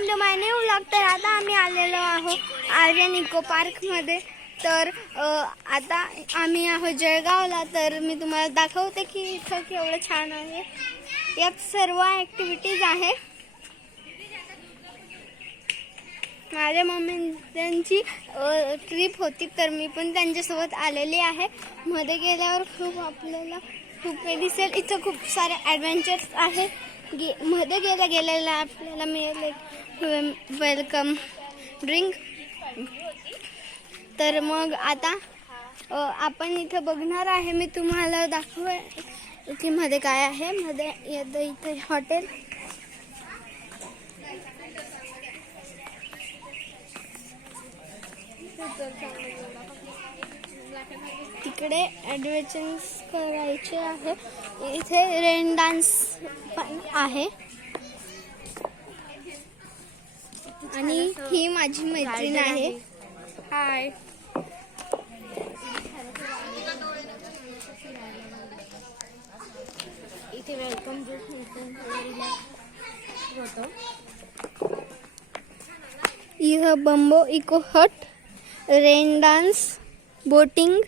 Welcome to my new vlog. तर आता आम्ही आलेलो आहोत आर्यन इको पार्कमध्ये। तर आता आम्ही आहोत जळगावला। तर मी तुम्हाला दाखवते की इथं केवढं छान आहे। यात सर्व ॲक्टिव्हिटीज आहे। माझ्या मम्मी त्यांची ट्रिप होती तर मी पण त्यांच्यासोबत आलेली आहे। मध्ये गेल्यावर आपल्याला खूप काही दिसेल। इथं खूप सारे ॲडव्हेंचर्स आहे। मध्ये गेलेला आपल्याला मिळेल वेलकम ड्रिंक। तर मग आता आपण इथं बघणार आहे। मी तुम्हाला दाखवेन की मध्ये काय आहे। मध्ये इथे हॉटेल, तिकडे ॲडव्हेंचर्स करायचे आहे। इथे रेन डान्स पण आहे। आणि ही माझी मैत्रीण आहे। हाय। इथे वेलकम होतो। इथं बंबो इको हट, रेन डान्स, बोटिंग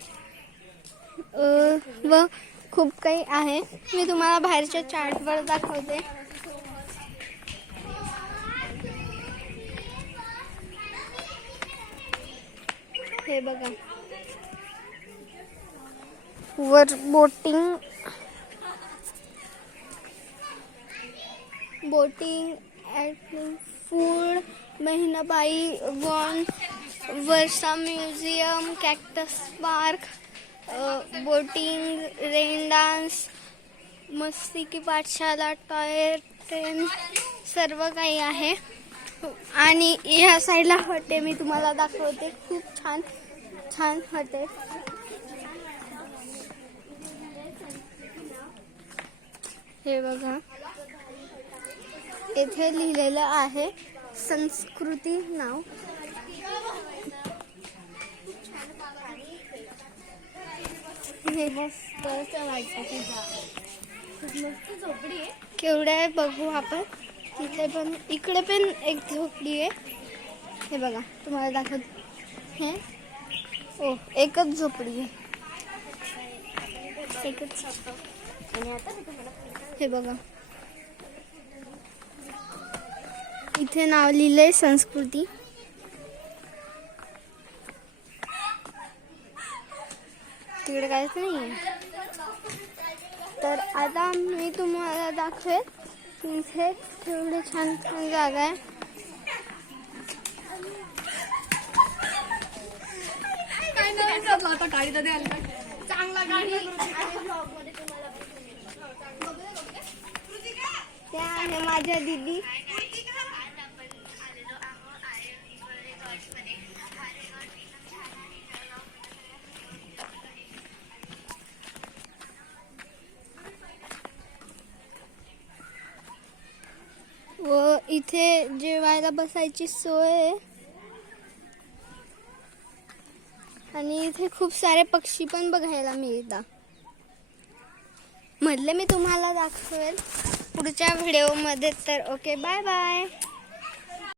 व खूप काही आहे। मी तुम्हाला बाहेरच्या चार्टवर दाखवते। हे बघा, वर बोटिंग फूड, बहिणाबाई वन, Varsha museum, cactus park, boating, rain dance, मस्ती की पाठशाला, टॉय ट्रेन, सर्व काही आहे। आणि ह्या साईडला हॉटेल मी तुम्हाला दाखवते। खूप छान छान हॉटेल। हे बघा, इथे लिहिलेलं आहे संस्कृती नाव। हे मस्त झोपडी आहे। केवढं आहे बघू आपण। तिथे पण, इकडे पण एक झोपडी आहे। हे बघा, तुम्हाला दाखवते। हे एकच झोपडी आहे, एकच। हे बघा, इथे नाव लिहिलंय संस्कृती। तिकडे काहीच नाही आहे। तर आता मी तुम्हाला दाखवेल इथे एवढी छान छान जागा आहे। त्या आहे माझ्या दीदी। व इथे जेवायला बसायची सोय आहे। आणि इथे खूप सारे पक्षी पण बघायला मिळतात। मधले मी तुम्हाला दाखवेल पुढच्या व्हिडिओमध्ये। तर ओके, बाय बाय।